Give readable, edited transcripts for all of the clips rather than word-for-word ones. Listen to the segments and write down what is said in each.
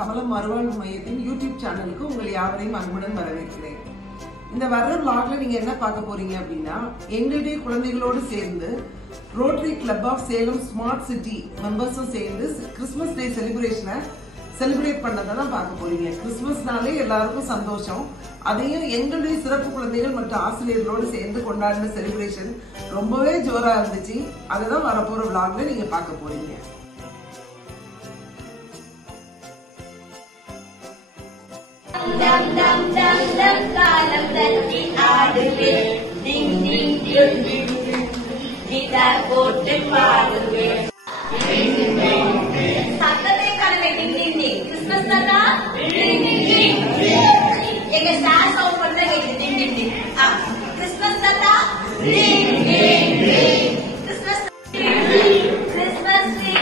கமலம் மறுவாழ்வு மையத்தின் யூடியூப் சேனலுக்கு உங்கள் யாவரையும் அன்புடன் வரவேற்கிறேன். இந்த வர்ற vlogல நீங்க என்ன பார்க்க போறீங்க அப்படின்னா, எங்களுடைய குழந்தைகளோடு சேர்ந்து rotary club of Salem smart city மெம்பர்ஸும் சேர்ந்து கிறிஸ்துமஸ் டே செலிப்ரேஷனை செலிப்ரேட் பண்ணதை தான் பார்க்க போறீங்க. கிறிஸ்துமஸ்னாலே எல்லாருக்கும் சந்தோஷம். அதையும் எங்களுடைய சிறப்பு குழந்தைகள் மற்றும் ஆசிரியர்களோடு சேர்ந்து கொண்டாடின செலிப்ரேஷன் ரொம்பவே ஜோரா இருந்துச்சு. அதுதான் வரப்போற vlogல நீங்க பார்க்க போறீங்க. Dum dum dum dum kalam தட்டி ஆடுவே டிங் டிங் டிங் டிங் கிட்டார் போட்டு பாடுவே சத்தத்தை காணவே டிங் டிங் டிங் கிறிஸ்மஸ் தாத்தா டிங் டிங் டிங் எங்க ஸ்டார் சவுண்ட் பண்றீங்க டிங் டிங் டிங் கிறிஸ்மஸ் தாத்தா ding ding ding Christmas Christmas tree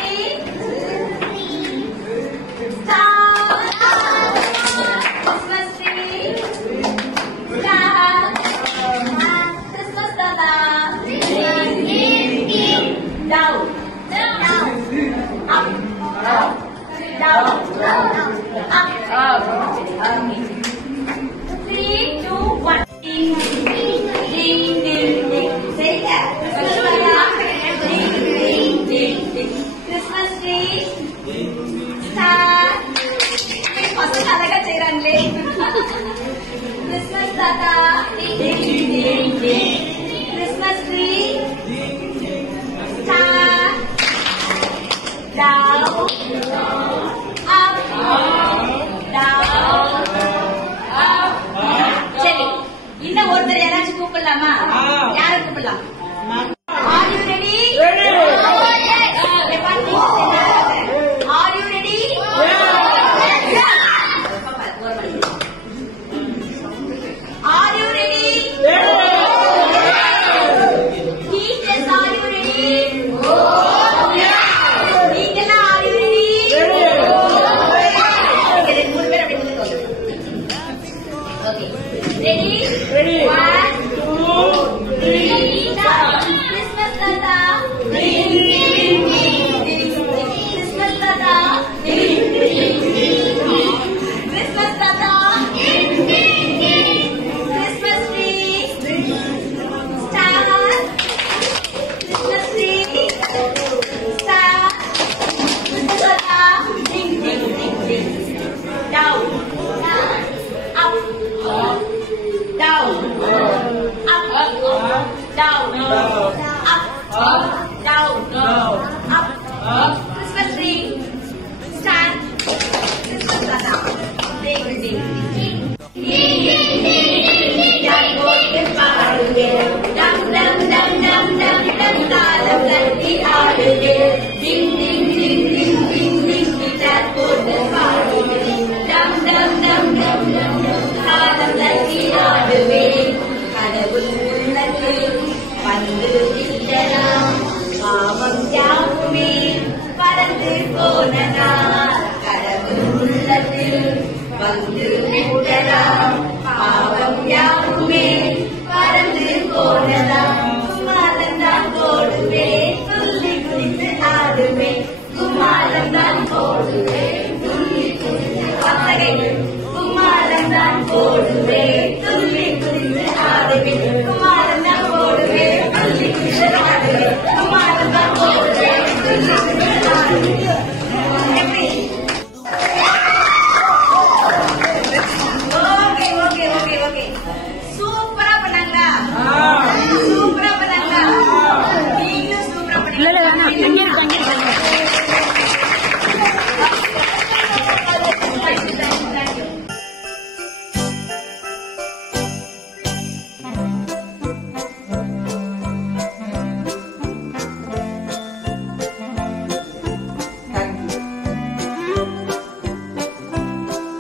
down, down, up, down, down, up, up. 3, 2, 1. Ding, ding, ding, ding. Say that. Ding, ding, ding, ding. Christmas tree. Star. First alaga cheyaranle. Christmas tata. Ding, ding, ding, ding. Christmas tree. Down, up, down, up. சரி, இன்னும் ஒருத்தர் யாராச்சும் கூப்பிடலாமா? யாரை கூப்பிடலாம்? Are you ready? Ready. Are you ready? Are you ready? Teachers, are you ready? Ready? Ready. 1, 2, 3, start. Christmas tata. Ding ding ding ding. Christmas tata. Ding ding ding. Christmas tata. Ding ding ding. Christmas tree. Star. Christmas tree. Star. Christmas tata. Ding ding ding ding. Down. Up. Down, up, down, up, down, up. Christmas tree, stand. Christmas tata, ding ding ding.